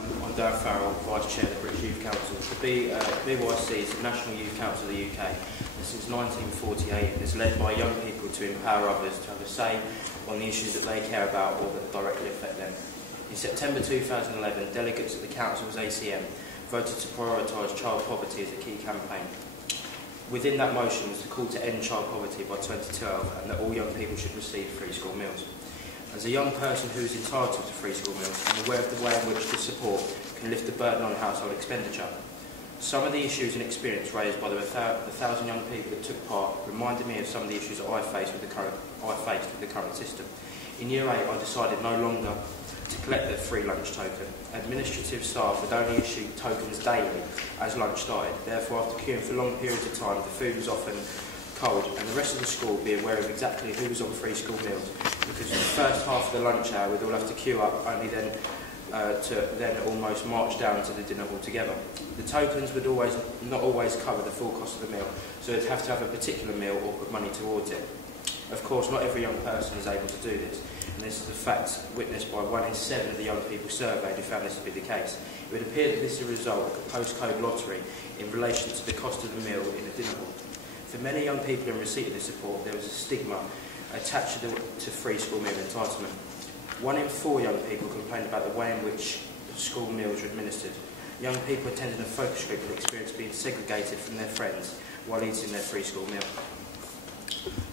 I'm Dara Farrell, Vice Chair of the British Youth Council. The BYC is the National Youth Council of the UK, and since 1948 it's led by young people to empower others to have a say on the issues that they care about or that directly affect them. In September 2011, delegates at the Council's ACM voted to prioritise child poverty as a key campaign. Within that motion was the call to end child poverty by 2012 and that all young people should receive free school meals. As a young person who is entitled to free school meals, I'm aware of the way in which this support can lift the burden on household expenditure. Some of the issues and experience raised by the 1,000 young people that took part reminded me of some of the issues that I faced with the current system. In Year 8, I decided no longer to collect the free lunch token. Administrative staff would only issue tokens daily as lunch started. Therefore, after queuing for long periods of time, the food was often cold, and the rest of the school would be aware of exactly who was on free school meals, because in the first half of the lunch hour we'd all have to queue up, only then to then almost march down to the dinner hall together. The tokens would not always cover the full cost of the meal, so they'd have to have a particular meal or put money towards it. Of course, not every young person is able to do this, and this is a fact witnessed by 1 in 7 of the young people surveyed who found this to be the case. It would appear that this is a result of a postcode lottery in relation to the cost of the meal in a dinner hall. For many young people in receipt of this support, there was a stigma attached to free school meal entitlement. 1 in 4 young people complained about the way in which school meals were administered. Young people attending a focus group had experienced being segregated from their friends while eating their free school meal.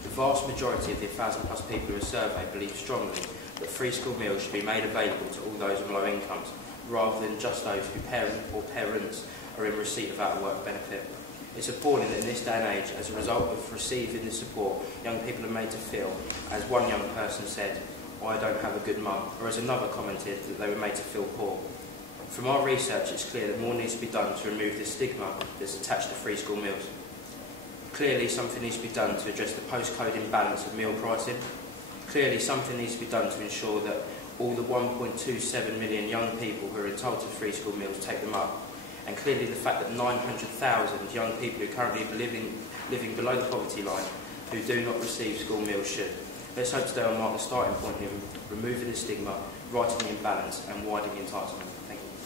The vast majority of the 1,000+ people who were surveyed believe strongly that free school meals should be made available to all those on low incomes, rather than just those whose parents are in receipt of out-of-work benefit. It's appalling that in this day and age, as a result of receiving this support, young people are made to feel, as one young person said, "I don't have a good mum," or as another commented, that they were made to feel poor. From our research, it's clear that more needs to be done to remove the stigma that's attached to free school meals. Clearly, something needs to be done to address the postcode imbalance of meal pricing. Clearly, something needs to be done to ensure that all the 1.27 million young people who are entitled to free school meals take them up. And clearly the fact that 900,000 young people who are currently living below the poverty line who do not receive school meals should. Let's hope today will mark the starting point in removing the stigma, righting the imbalance and widening entitlement. Thank you.